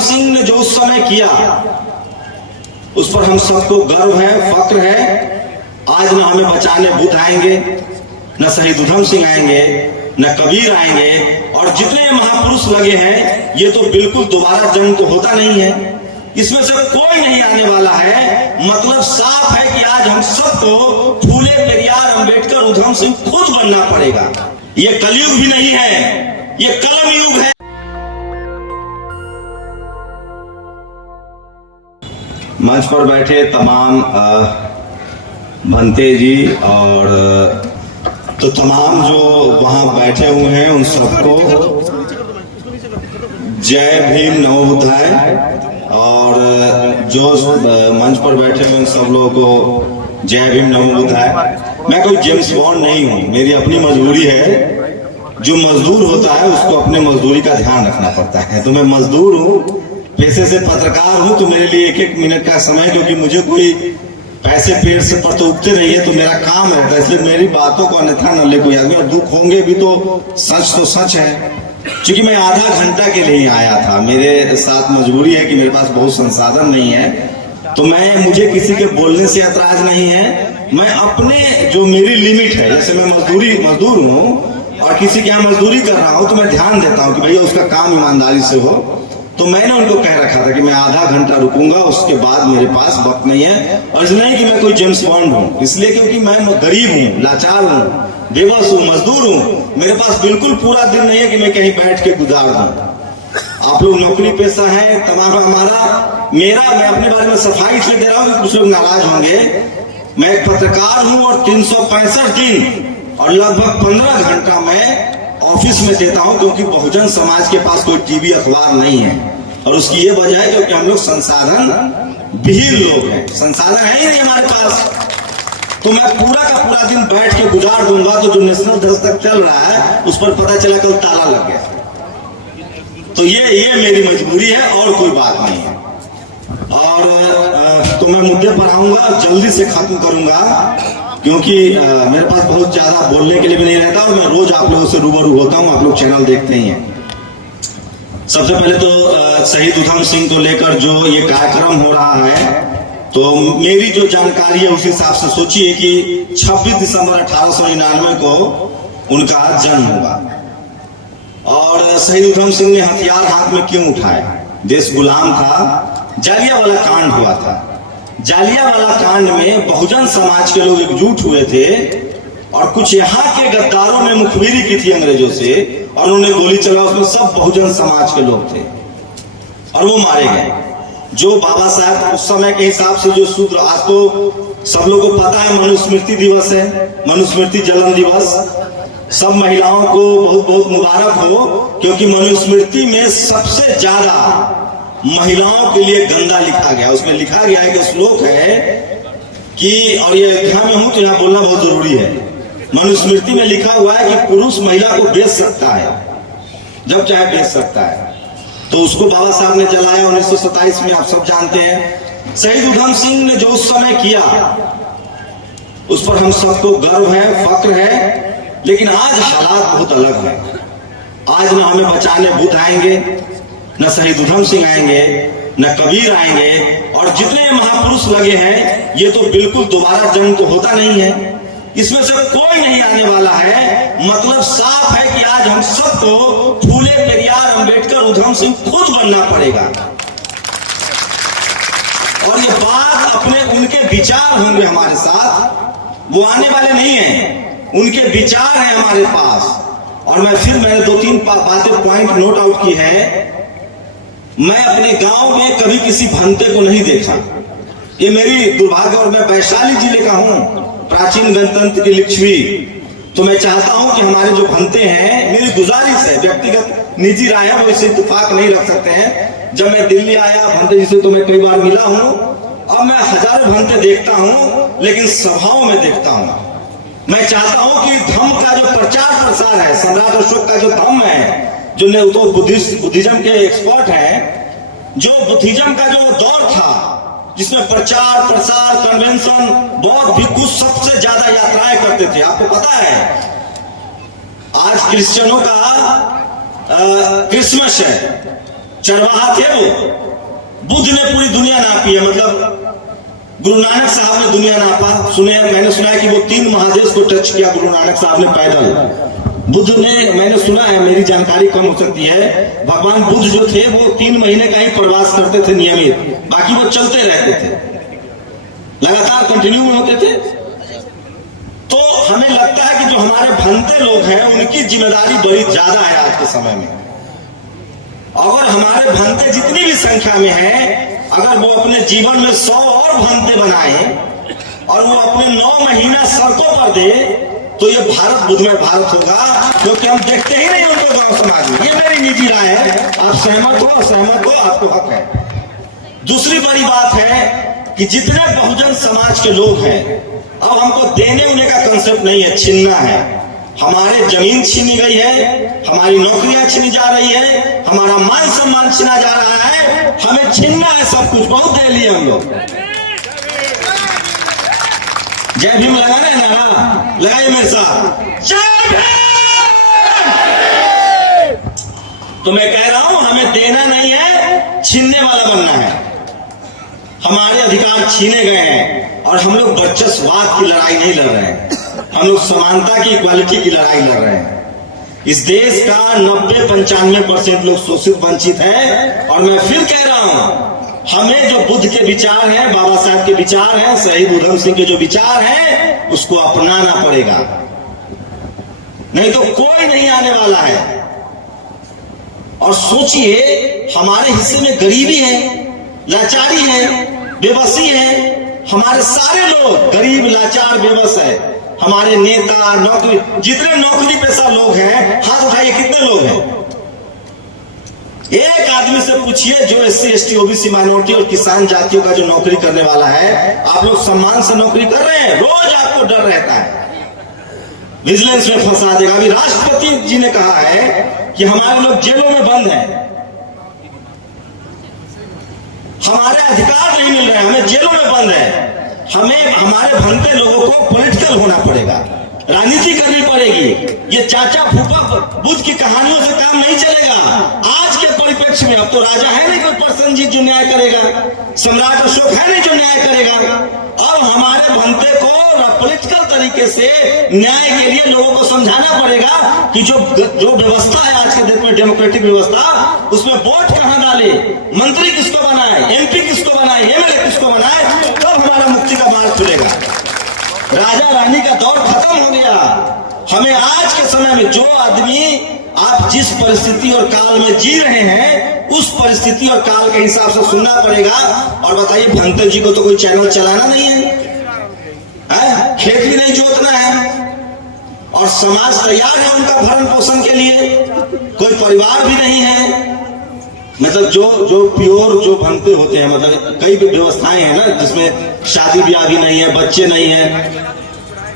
उधम सिंह ने जो उस समय किया उस पर हम सबको गर्व है, फक्र है। आज ना हमें बचाने बुद्ध आएंगे, न शहीद उधम सिंह आएंगे, न कबीर आएंगे, और जितने महापुरुष लगे हैं ये तो बिल्कुल दोबारा जन्म तो होता नहीं है, इसमें से कोई नहीं आने वाला है। मतलब साफ है कि आज हम सबको फूले पेरियार अंबेडकर उधम सिंह खुद बनना पड़ेगा। ये कलयुग भी नहीं है, ये कलम युग है। मंच पर बैठे तमाम भंते जी और तो तमाम जो वहां बैठे हुए हैं उन सबको जय भीम नमो बुद्धाय, और जो मंच पर बैठे हुए सब लोगों को जय भीम नमो बुद्धाय। मैं कोई जेम्स बॉन्ड नहीं हूँ, मेरी अपनी मजबूरी है। जो मजदूर होता है उसको अपने मजदूरी का ध्यान रखना पड़ता है। तो मैं मजदूर हूँ, पैसे से पत्रकार हूँ, तो मेरे लिए एक एक मिनट का समय, क्योंकि मुझे कोई पैसे पेड़ से पर तो उगते नहीं है, तो मेरा काम रहता है, इसलिए मेरी बातों को अन्यथा न ले कोई आदमी। और दुख होंगे भी तो सच है, क्योंकि मैं आधा घंटा के लिए आया था। मेरे साथ मजबूरी है कि मेरे पास बहुत संसाधन नहीं है, तो मुझे किसी के बोलने से ऐतराज नहीं है। मैं अपने जो मेरी लिमिट है, जैसे मैं मजदूर हूँ और किसी के यहाँ मजदूरी कर रहा हूँ, तो मैं ध्यान देता हूँ कि भैया उसका काम ईमानदारी से हो। तो मैंने उनको कह रखा था कि मैं आधा घंटा रुकूंगा, उसके बाद मेरे पास वक्त नहीं है। और इसलिए कि मैं कोई जेम्स बॉन्ड हूँ, इसलिए क्योंकि मैं गरीब हूँ, लाचार हूँ, बेबस हूँ, मजदूर हूँ। मेरे पास बिल्कुल पूरा दिन नहीं है कि मैं कहीं बैठ के गुजार दूं। आप लोग नौकरी पेशा है तमाम, मैं अपने बारे में सफाई इसलिए दे रहा हूँ कि कुछ लोग नाराज होंगे। मैं एक पत्रकार हूँ और 365 दिन और लगभग 15 घंटा मैं ऑफिस में देता हूं, क्योंकि बहुजन समाज के पास कोई टीवी अखबार नहीं है। और उसकी ये वजह है क्योंकि हम लोग संसाधन विहीन लोग हैं, संसाधन है ही नहीं हमारे पास। तो मैं पूरा का पूरा दिन बैठ के गुजार दूंगा, तो जो नेशनल दस्तक चल रहा है उस पर पता चला कल ताला लग गया। तो ये मेरी मजबूरी है और कोई बात नहीं है। और तो मैं मुद्दे पर आऊंगा, जल्दी से खत्म करूंगा, क्योंकि मेरे पास बहुत ज्यादा बोलने के लिए भी नहीं रहता और मैं रोज आप लोगों से रूबरू होता हूं, आप लोग चैनल देखते ही हैं। सबसे पहले तो शहीद उधम सिंह को लेकर जो ये कार्यक्रम हो रहा है, तो मेरी जो जानकारी है उस हिसाब से सोचिए कि 26 दिसंबर 1899 को उनका जन्म हुआ। और शहीद उधम सिंह ने हथियार हाथ में क्यों उठाए? देश गुलाम था, जालियांवाला कांड हुआ था। जालियांवाला कांड में बहुजन समाज के लोग एकजुट हुए थे और कुछ यहाँ के गद्दारों ने मुखबिरी की थी अंग्रेजों से, और उन्होंने गोली चला, उसमें सब बहुजन समाज के लोग थे और वो मारे गए। जो बाबा साहब उस समय के हिसाब से जो सूत्र, आज तो सब लोगों को पता है मनुस्मृति दिवस है, मनुस्मृति जलन दिवस। सब महिलाओं को बहुत बहुत मुबारक हो, क्योंकि मनुस्मृति में सबसे ज्यादा महिलाओं के लिए गंदा लिखा गया। उसमें लिखा गया है कि श्लोक है कि, और ये अयोध्या में हूं तो यहाँ बोलना बहुत जरूरी है, मनुस्मृति में लिखा हुआ है कि पुरुष महिला को बेच सकता है, जब चाहे बेच सकता है। तो उसको बाबा साहब ने जलाया 1927 में, आप सब जानते हैं। शहीद उधम सिंह ने जो उस समय किया उस पर हम सबको गर्व है, फक्र है। लेकिन आज हालात बहुत अलग है। आज ना हमें बचाने बुद्ध आएंगे, न शहीद उधम सिंह आएंगे, न कबीर आएंगे, और जितने महापुरुष लगे हैं ये तो बिल्कुल दोबारा जन्म तो होता नहीं है, इसमें से कोई नहीं आने वाला है। मतलब साफ है कि आज हम सबको फूले पेरियार अंबेडकर उधम सिंह खुद बनना पड़ेगा। और ये बात अपने उनके विचार होंगे हमारे साथ, वो आने वाले नहीं हैं, उनके विचार हैं हमारे पास। और मैंने 2-3 बातें पॉइंट नोट आउट की है। मैं अपने गांव में कभी किसी भंते को नहीं देखा, ये मेरी दुर्भाग्य। और मैं वैशाली जिले का हूं, प्राचीन गणतंत्र की लिच्छवी। तो मैं चाहता हूं कि हमारे जो भंते हैं, मेरी गुजारिश है, व्यक्तिगत निजी राय है, वो इससे इत्तेफाक नहीं रख सकते हैं। जब मैं दिल्ली आया भंते जी से तो मैं कई बार मिला हूं, अब मैं हजारों भंते देखता हूं, लेकिन सभाओं में देखता हूं। मैं चाहता हूं कि धम्म का जो प्रचार प्रसार है, सम्राट अशोक का जो धम्म है, जो तो बुद्धिज्म के एक्सपर्ट हैं, जो बुद्धिज्म का जो दौर था जिसमें प्रचार प्रसार कन्वेंशन बहुत भी कुछ सबसे ज्यादा यात्राएं करते थे। आपको पता है आज क्रिश्चियनों का क्रिसमस है, चरवाहा थे वो। बुद्ध ने पूरी दुनिया नापी है, मतलब गुरु नानक साहब ने दुनिया नापा। मैंने सुना है कि वो 3 महादेश को टच किया गुरु नानक साहब ने पैदल। बुद्ध ने, मैंने सुना है, मेरी जानकारी कम हो सकती है, भगवान बुद्ध जो थे वो 3 महीने का ही प्रवास करते थे नियमित, बाकी वो चलते रहते थे, लगातार कंटिन्यू में होते थे। तो हमें लगता है कि जो हमारे भंते लोग हैं उनकी जिम्मेदारी बड़ी ज्यादा है आज के समय में। अगर हमारे भंते जितनी भी संख्या में हैं, अगर वो अपने जीवन में 100 और भंते बनाए और वो अपने 9 महीना सड़कों पर दे, तो ये भारत बुद्धमय भारत होगा, क्योंकि हम देखते ही नहीं उनको गांव समाज में। ये मेरी निजी राय है, आप सहमत हो असहमत हो, आपको हक है। दूसरी बड़ी बात है कि जितने बहुजन समाज के लोग हैं, अब हमको देने उन्हें का कंसेप्ट नहीं है, छीनना है। हमारे जमीन छीनी गई है, हमारी नौकरियां छीनी जा रही है, हमारा मान सम्मान छीना जा रहा है, हमें छीनना है सब कुछ। बहुत दे लिए हम लोग। जय भीम लगा रहे हैं नारा, लगाइए मेरे साथ, जय भीम। तो मैं कह रहा हूं हमें देना नहीं है, छीनने वाला बनना है। हमारे अधिकार छीने गए हैं और हम लोग वर्चस्ववाद की लड़ाई नहीं लड़ रहे हैं, हम लोग समानता की, इक्वालिटी की लड़ाई लड़ रहे हैं। इस देश का 90-95% लोग शोषित वंचित है। और मैं फिर कह रहा हूं, हमें जो बुद्ध के विचार हैं, बाबा साहब के विचार हैं, शहीद उधम सिंह के जो विचार हैं, उसको अपनाना पड़ेगा, नहीं तो कोई नहीं आने वाला है। और सोचिए, हमारे हिस्से में गरीबी है, लाचारी है, बेबसी है। हमारे सारे लोग गरीब, लाचार, बेबस है। हमारे नेता, नौकरी, जितने नौकरी पेशा लोग हैं, हाथ उठाइए, कितने लोग हैं? एक आदमी से पूछिए जो SC ST OBC माइनॉरिटी और किसान जातियों का जो नौकरी करने वाला है, आप लोग सम्मान से नौकरी कर रहे हैं? रोज आपको डर रहता है विजिलेंस में फंसा देगा। अभी राष्ट्रपति जी ने कहा है कि हमारे लोग जेलों में बंद हैं, हमारे अधिकार नहीं मिल रहे हैं, हमें जेलों में बंद है। हमें, हमारे भंते लोगों को पॉलिटिकल होना पड़ेगा, राजनीति करनी पड़ेगी। ये चाचा फूफा बुद्ध की कहानियों से काम नहीं चलेगा। आज के परिप्रेक्ष्य में अब तो राजा है नहीं कोई प्रसन्नजीत जो न्याय करेगा, सम्राट अशोक है नहीं जो न्याय करेगा। अब हमारे भंते को पॉलिटिकल तरीके से न्याय के लिए लोगों को समझाना पड़ेगा कि जो व्यवस्था है आज के देश में, डेमोक्रेटिक व्यवस्था, उसमें वोट कहां डाले, मंत्री किसको बनाए, MP किसको बनाए, MLA किसको बनाए, तब हमारा मुक्ति का मार्ग खुलेगा। राजा रानी का दौर खत्म हो गया। हमें आज के समय में जो आदमी, आप जिस परिस्थिति और काल में जी रहे हैं, उस परिस्थिति और काल के हिसाब से सुनना पड़ेगा। और बताइए, भंते जी को तो कोई चैनल चलाना नहीं है, खेत भी नहीं जोतना है, और समाज तैयार है उनका भरण पोषण के लिए, कोई परिवार भी नहीं है। मतलब जो प्योर जो भंते होते हैं, मतलब कई व्यवस्थाएं हैं ना जिसमें शादी ब्याह भी नहीं है, बच्चे नहीं है,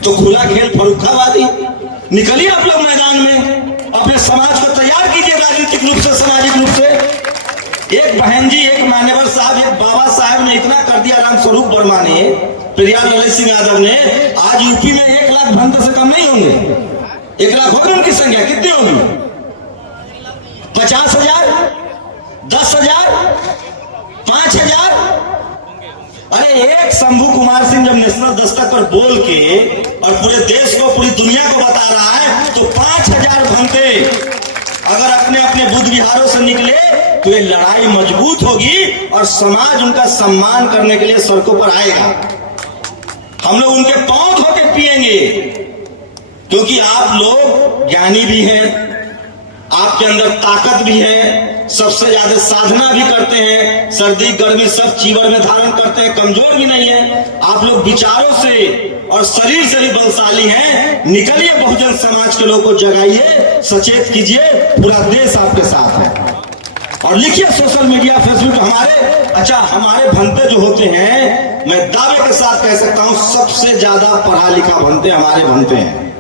तो खुला खेल, फरुखाबादी। निकलिए आप लोग मैदान में, अपने समाज को तैयार कीजिए राजनीतिक रूप से, सामाजिक रूप से। एक बहन जी, एक मान्यवर साहब, एक बाबा साहब ने इतना कर दिया, रामस्वरूप वर्मा ने, पेरियार ललित सिंह यादव ने। आज यूपी में 1 लाख भंते से कम नहीं होंगे। 1 लाख होगी उनकी संख्या, कितनी होगी? 50,000, 10,000, 5,000? अरे एक शंभू कुमार सिंह जब नेशनल दस्तक पर बोल के और पूरे देश को, पूरी दुनिया को बता रहा है, तो 5,000 भंते अगर अपने अपने बुद्ध विहारों से निकले तो ये लड़ाई मजबूत होगी और समाज उनका सम्मान करने के लिए सड़कों पर आएगा। हम लोग उनके पांव धो के पिएंगे, क्योंकि आप लोग ज्ञानी भी हैं, आपके अंदर ताकत भी है, सबसे ज्यादा साधना भी करते हैं, सर्दी गर्मी सब चीवर में धारण करते हैं, कमजोर भी नहीं है। आप लोग विचारों से और शरीर से भी बलशाली हैं। निकलिए, बहुजन समाज के लोगों को जगाइए, सचेत कीजिए, पूरा देश आपके साथ है। और लिखिए सोशल मीडिया, फेसबुक, हमारे भंते जो होते हैं, मैं दावे के साथ कह सकता हूं सबसे ज्यादा पढ़ा लिखा भंते हमारे भंते हैं।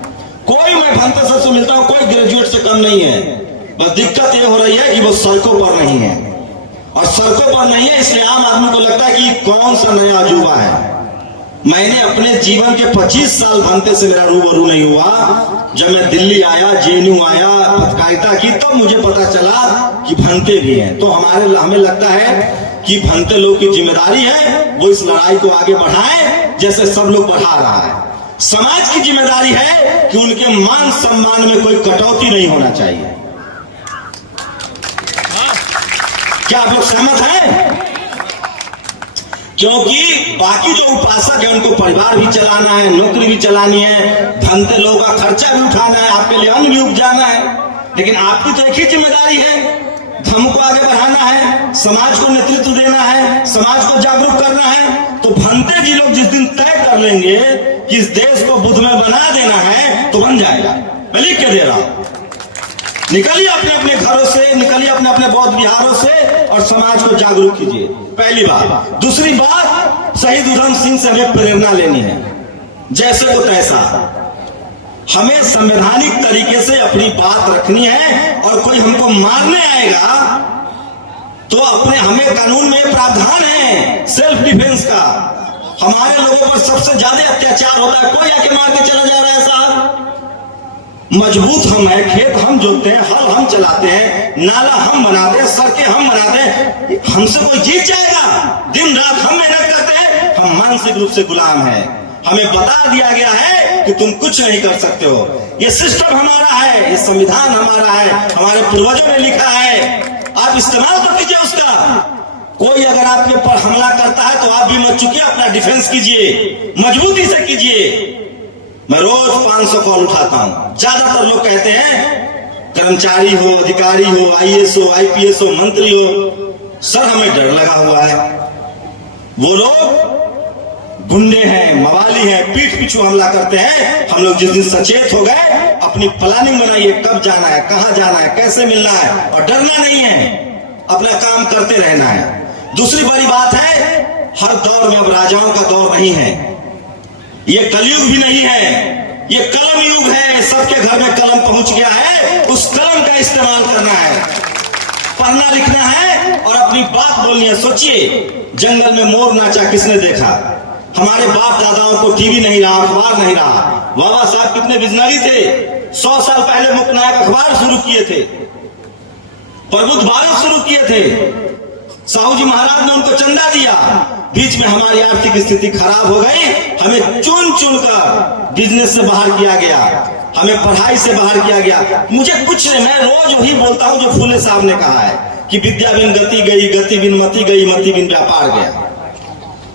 कोई, मैं भंते सबसे मिलता हूं, कोई ग्रेजुएट से कम नहीं है। बस दिक्कत ये हो रही है कि वो सड़कों पर नहीं है, और सड़कों पर नहीं है इसलिए आम आदमी को लगता है कि कौन सा नया अजूबा है। मैंने अपने जीवन के 25 साल भंते से मेरा रूबरू नहीं हुआ। जब मैं दिल्ली आया, जेएनयू आया, पत्रकारिता की, तब तो मुझे पता चला कि भंते भी हैं। तो हमें लगता है कि भंते लोग की जिम्मेदारी है वो इस लड़ाई को आगे बढ़ाएं जैसे सब लोग बढ़ा रहा है। समाज की जिम्मेदारी है कि उनके मान सम्मान में कोई कटौती नहीं होना चाहिए। क्या आप लोग सहमत हैं? क्योंकि बाकी जो उपासक है उनको परिवार भी चलाना है, नौकरी भी चलानी है, भंते लोगों का खर्चा भी उठाना है, आपके लिए अन्न भी उपजाना है। लेकिन आपकी तो एक ही जिम्मेदारी है, धर्म को आगे बढ़ाना है, समाज को नेतृत्व देना है, समाज को जागरूक करना है। तो भंते जी लोग जिस दिन तय कर लेंगे कि इस देश को बुद्धमय बना देना है तो बन जाएगा। मैं लिख के दे रहा हूं। निकलिए अपने अपने घरों से, निकलिए अपने अपने बौद्ध विहारों से और समाज को जागरूक कीजिए। पहली बात। दूसरी बात, शहीद उधम सिंह से हमें प्रेरणा लेनी है। जैसे को तैसा हमें संवैधानिक तरीके से अपनी बात रखनी है और कोई हमको मारने आएगा तो हमें कानून में प्रावधान है सेल्फ डिफेंस का। हमारे लोगों पर सबसे ज्यादा अत्याचार होता है, कोई आके मार के चला जा रहा है साहब। मजबूत हम है, खेत हम जोतते हैं, हल हम चलाते हैं, नाला हम बनाते हैं, सड़कें हम बनाते हैं, हमसे कोई जीत जाएगा? दिन रात हम मेहनत करते हैं, हम मानसिक रूप से गुलाम हैं। हमें बता दिया गया है कि तुम कुछ नहीं कर सकते हो। ये सिस्टम हमारा है, ये संविधान हमारा है, हमारे पूर्वजों ने लिखा है, आप इस्तेमाल तो कीजिए उसका। कोई अगर आपके ऊपर हमला करता है तो आप भी मत चुकिए, अपना डिफेंस कीजिए, मजबूती से कीजिए। मैं रोज 500 कॉल उठाता हूं। ज्यादातर लोग कहते हैं कर्मचारी हो, अधिकारी हो, आईएएस हो, आईपीएस हो, मंत्री हो, सर हमें डर लगा हुआ है। वो लोग गुंडे हैं, मवाली हैं, पीठ पीछू हमला करते हैं। हम लोग जिस दिन सचेत हो गए, अपनी प्लानिंग बनाइए, कब जाना है, कहां जाना है, कैसे मिलना है, और डरना नहीं है, अपना काम करते रहना है। दूसरी बड़ी बात है, हर दौर में अब राजाओं का दौर नहीं है, ये कलयुग भी नहीं है, ये कलम युग है। सबके घर में कलम पहुंच गया है, उस कलम का इस्तेमाल करना है, पढ़ना लिखना है और अपनी बात बोलनी है। सोचिए, जंगल में मोर नाचा किसने देखा? हमारे बाप दादाओं को टीवी नहीं रहा, अखबार नहीं रहा। बाबा साहब कितने विजनरी थे, 100 साल पहले मुक्तनायक अखबार शुरू किए थे, प्रबुद्ध भारत शुरू किए थे। साहू जी महाराज ने उनको चंदा दिया। बीच में हमारी आर्थिक स्थिति खराब हो गई, हमें चुन चुन कर बिजनेस से बाहर किया गया, हमें पढ़ाई से बाहर किया गया। मुझे कुछ नहीं, मैं रोज वही बोलता हूं जो फूले साहब ने कहा है कि विद्या बिन गति गई, गति बिन मति गई, मति बिन व्यापार गया।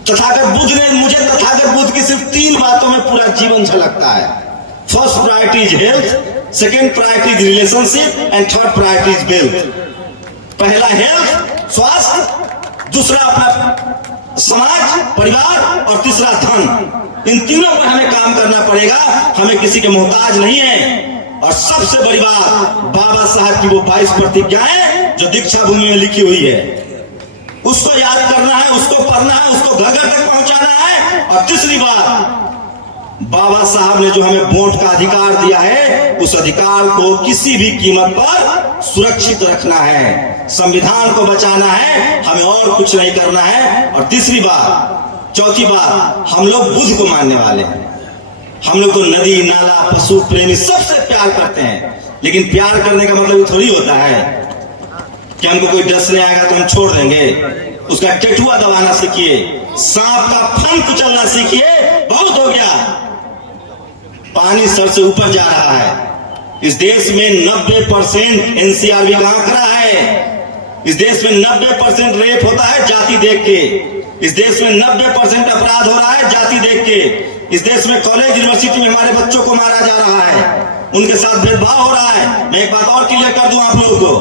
तथागत बुद्ध ने, मुझे तथागत बुद्ध की सिर्फ 3 बातों में पूरा जीवन झलकता है। First priority is health, second priority is relationship and third priority is wealth. पहला हेल्थ, स्वास्थ्य, दूसरा अपना समाज, परिवार, और तीसरा धन। इन तीनों पर हमें काम करना पड़ेगा, हमें किसी के मोहताज नहीं है। और सबसे बड़ी बात, बाबा साहब की वो 22 प्रतिज्ञाएं जो दीक्षा भूमि में लिखी हुई है, उसको याद करना है, उसको पढ़ना है, उसको घर घर तक पहुंचाना है। और तीसरी बात, बाबा साहब ने जो हमें वोट का अधिकार दिया है, उस अधिकार को किसी भी कीमत पर सुरक्षित रखना है, संविधान को बचाना है, हमें और कुछ नहीं करना है। और तीसरी बात, चौथी बात, हम लोग बुद्ध को मानने वाले हैं। हम लोग तो नदी, नाला, पशु प्रेमी सबसे प्यार करते हैं, लेकिन प्यार करने का मतलब थोड़ी होता है कि हमको कोई डसने आएगा तो हम छोड़ देंगे। उसका टेटुआ दबाना सीखिए, सांप का फन कुचलना सीखिए। बहुत हो गया, पानी सर से ऊपर जा रहा है। इस देश में 90% एनसीआरबी का आंकड़ा है। इस देश में 90% रेप होता है जाति देख के। इस देश में 90% अपराध हो रहा है जाति देख के। इस देश में कॉलेज यूनिवर्सिटी में हमारे बच्चों को मारा जा रहा है, उनके साथ भेदभाव हो रहा है। मैं एक बात और क्लियर कर दूं आप लोगों को,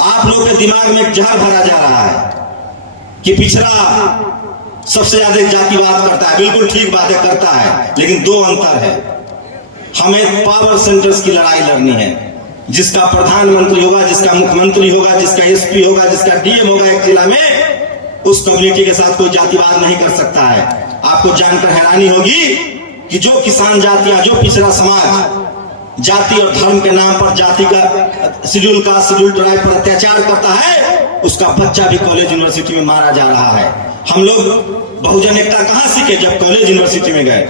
आप लोगों के दिमाग में एक जहर भरा जा रहा है कि पिछड़ा सबसे ज्यादा जातिवाद करता है। बिल्कुल ठीक बातें करता है, लेकिन 2 अंतर है। हमें पावर सेंटर्स की लड़ाई लड़नी है। जिसका प्रधानमंत्री होगा, जिसका मुख्यमंत्री होगा, जिसका एसपी होगा, जिसका डीएम होगा एक जिला में, उस कम्युनिटी के साथ कोई जातिवाद नहीं कर सकता है। आपको जानकर हैरानी होगी कि जो किसान जातियां, जो पिछड़ा समाज जाति और धर्म के नाम पर जाति का शेड्यूल कास्ट, शेड्यूल ट्राइब पर अत्याचार करता है, उसका बच्चा भी कॉलेज यूनिवर्सिटी में मारा जा रहा है। हम लोग बहुजन एकता कहां सीखे? जब कॉलेज यूनिवर्सिटी में गए।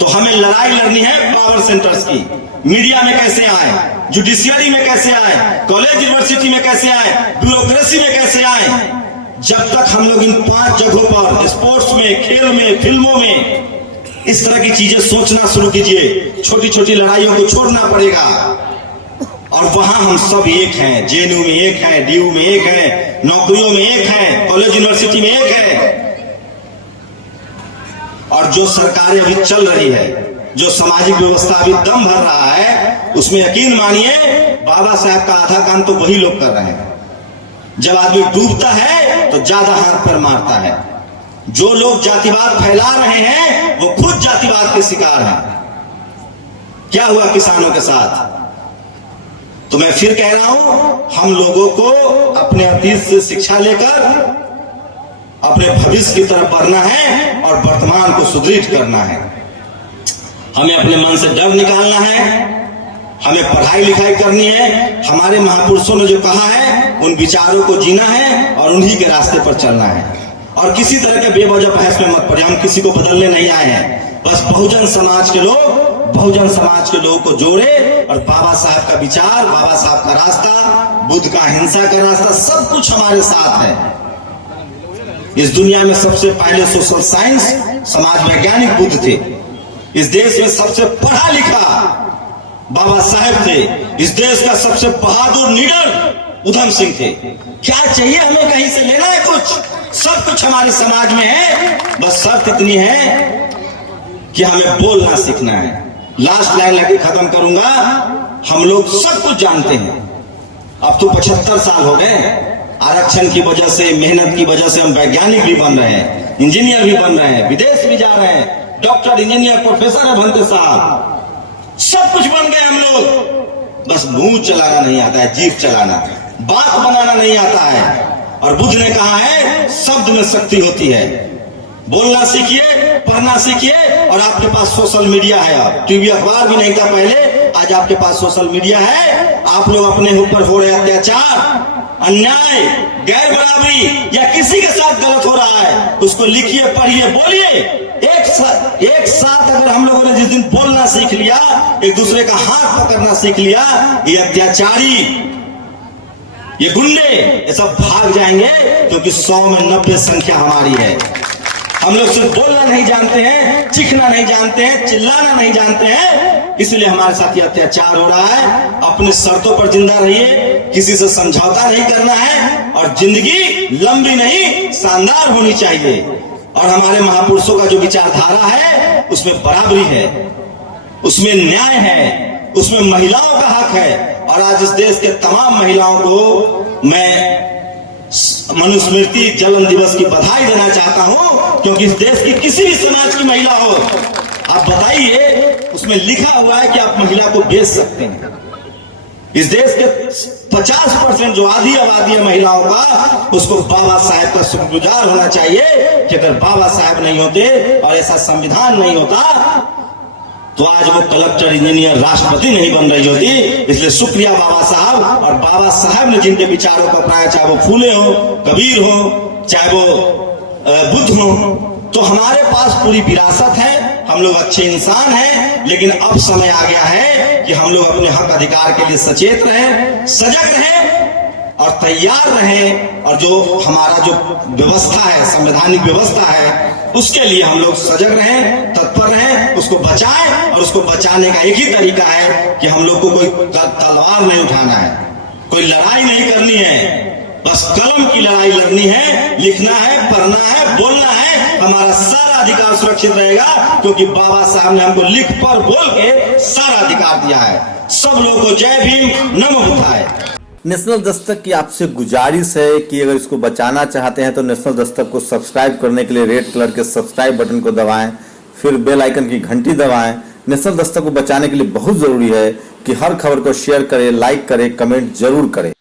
तो हमें लड़ाई लड़नी है पावर सेंटर्स की। मीडिया में कैसे आए, जुडिशियरी में कैसे आए, कॉलेज यूनिवर्सिटी में कैसे आए, ब्यूरोक्रेसी में कैसे आए। जब तक हम लोग इन 5 जगहों पर, स्पोर्ट्स में, खेल में, फिल्मों में, इस तरह की चीजें सोचना शुरू कीजिए। छोटी छोटी लड़ाइयों को छोड़ना पड़ेगा। और वहां हम सब एक हैं। जेएनयू में एक है, डीयू में एक है, नौकरियों में एक है, कॉलेज यूनिवर्सिटी में एक है। और जो सरकारें अभी चल रही है, जो सामाजिक व्यवस्था अभी दम भर रहा है, उसमें यकीन मानिए बाबा साहब का आधा काम तो वही लोग कर रहे हैं। जब आदमी डूबता है तो ज्यादा हाथ पर मारता है। जो लोग जातिवाद फैला रहे हैं वो खुद जातिवाद के शिकार हैं। क्या हुआ किसानों के साथ? तो मैं फिर कह रहा हूं, हम लोगों को अपने अतीत से शिक्षा लेकर अपने भविष्य की तरफ बढ़ना है और वर्तमान को सुदृढ़ करना है। हमें अपने मन से डर निकालना है, हमें पढ़ाई लिखाई करनी है। हमारे महापुरुषों ने जो कहा है उन विचारों को जीना है और उन्हीं के रास्ते पर चलना है। और किसी तरह के बेवजह बहस में मत पड़े। हम किसी को बदलने नहीं आए हैं। बस बहुजन समाज के लोगों को जोड़े और बाबा साहब का विचार, बाबा साहब का रास्ता, बुद्ध का अहिंसा का रास्ता, सब कुछ हमारे साथ है। इस दुनिया में सबसे पहले सोशल साइंस समाज वैज्ञानिक बुद्ध थे। इस देश में सबसे पढ़ा लिखा बाबा साहेब थे। इस देश का सबसे बहादुर लीडर उधम सिंह थे। क्या चाहिए हमें? कहीं से लेना है कुछ? सब कुछ हमारे समाज में है। बस शर्त इतनी है कि हमें बोलना सीखना है। लास्ट लाइन लेके खत्म करूंगा। हम लोग सब कुछ जानते हैं। अब तो 75 साल हो गए। आरक्षण की वजह से, मेहनत की वजह से हम वैज्ञानिक भी बन रहे हैं, इंजीनियर भी बन रहे हैं, विदेश भी जा रहे हैं, डॉक्टर, इंजीनियर, प्रोफेसर है बनते साहब, सब कुछ बन गए हम लोग। बस मुंह चलाना नहीं आता है, जीभ चलाना, बात बनाना नहीं आता है। और बुद्ध ने कहा है शब्द में शक्ति होती है। बोलना सीखिए, पढ़ना सीखिए। और आपके पास सोशल मीडिया है। अब टीवी अखबार भी नहीं था पहले, आज आपके पास सोशल मीडिया है। आप लोग अपने ऊपर हो रहे अत्याचार, अन्याय, गैर बराबरी या किसी के साथ गलत हो रहा है, उसको लिखिए, पढ़िए, बोलिए। एक साथ अगर हम लोगों ने जिस दिन बोलना सीख लिया, एक दूसरे का हाथ पकड़ना सीख लिया, ये अत्याचारी, ये गुंडे, ये सब भाग जाएंगे। क्योंकि 100 में 90 संख्या हमारी है। हम लोग सिर्फ बोलना नहीं जानते हैं, चिखना नहीं जानते हैं, चिल्लाना नहीं जानते हैं, इसलिए हमारे साथ ये अत्याचार हो रहा है। अपने शर्तों पर जिंदा रहिए, किसी से समझौता नहीं करना है। और जिंदगी लंबी नहीं, शानदार होनी चाहिए। और हमारे महापुरुषों का जो विचारधारा है उसमें बराबरी है, उसमें न्याय है, उसमें महिलाओं का हक है। और आज इस देश के तमाम महिलाओं को मैं मनुस्मृति जलन दिवस की बधाई देना चाहता हूं। क्योंकि इस देश की किसी भी समाज की महिला हो, आप बताइए, उसमें लिखा हुआ है कि आप महिला को बेच सकते हैं। इस देश के 50% जो आधी आबादी है महिलाओं का, उसको बाबा साहेब का शुक्रगुजार होना चाहिए कि अगर बाबा साहेब नहीं होते और ऐसा संविधान नहीं होता तो आज वो कलेक्टर, इंजीनियर, राष्ट्रपति नहीं बन रही होती। इसलिए शुक्रिया बाबा साहब। और बाबा साहब ने जिनके विचारों को अपनाया, चाहे वो फूले हो, कबीर हो, चाहे वो बुद्ध हो, तो हमारे पास पूरी विरासत है। हम लोग अच्छे इंसान हैं। लेकिन अब समय आ गया है कि हम लोग अपने हक अधिकार के लिए सचेत रहें, सजग रहें और तैयार रहें। और जो हमारा जो व्यवस्था है, संवैधानिक व्यवस्था है, उसके लिए हम लोग सजग रहें, तत्पर रहें, उसको बचाएं। और उसको बचाने का एक ही तरीका है कि हम लोग को कोई तलवार नहीं उठाना है, कोई लड़ाई नहीं करनी है, बस कलम की लड़ाई लड़नी है, लिखना है, पढ़ना है, बोलना है। हमारा सारा अधिकार सुरक्षित रहेगा क्योंकि बाबा साहब ने हमको लिख पढ़ बोल के सारा अधिकार दिया है। सब लोगों को जय भीम, नमो बुद्धाय। नेशनल दस्तक की आपसे गुजारिश है कि अगर इसको बचाना चाहते हैं तो नेशनल दस्तक को सब्सक्राइब करने के लिए रेड कलर के सब्सक्राइब बटन को दबाएं, फिर बेल आइकन की घंटी दबाएं। नेशनल दस्तक को बचाने के लिए बहुत जरूरी है कि हर खबर को शेयर करें, लाइक करें, कमेंट जरूर करें।